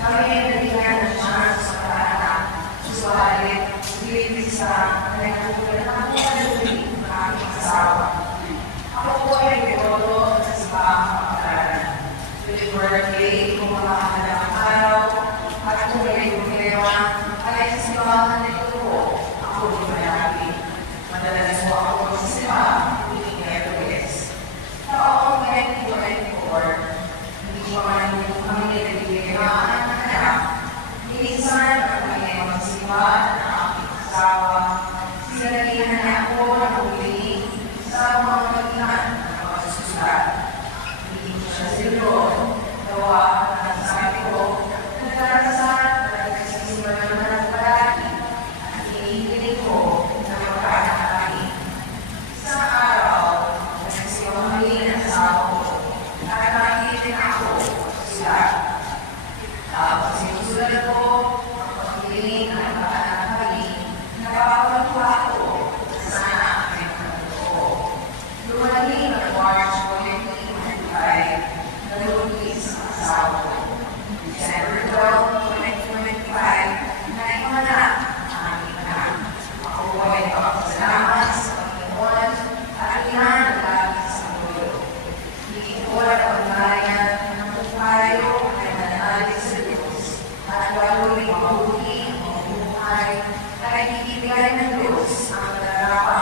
Kami ay nabigyan ng chance sa paraan. Subalit, hindi sa nagkukulit na ako kaluli ng aking asawa. Ako po ay devoto sa simbahang kapataran. Tuwing birthday, kung makakalang araw, at kung may problema, ay sa simbahan na ito po, ako di malaki. Madalas po ako sa simbahan, hindi Miyerkules. Taong 2024, hindi ko man kami nililigaan ng anak. Minsan, kami ay magsimba ng aking asawa. Sinalihan na ako ng huli sa mga magihan ng mga susulat. Hindi ko siya silon. Gawa ng sabi ko, nagdarasal na nagsisimba naman ng palagi at hinihiling ko na magkaanak kami. Isang araw, nagsisimba kami ng asawa ko at nakikinig ako sa sulat. Tapos sinusulat ko ang pagpiling ng magkaanak kami, napapagluha ako sa sana ay magkatoo. Lumalim ang March 2025, nalugis ang asawa ko. December 12, 2025, naimanak ang aming anak. Ako ay nagpapasalamat sa Panginoon at inanalangin sa mundo. Hindi ko ang bayan ng tayo ay mananalig sa Diyos at gagawin mabuti ang buhay ay ibibigay ng Diyos ang nararapat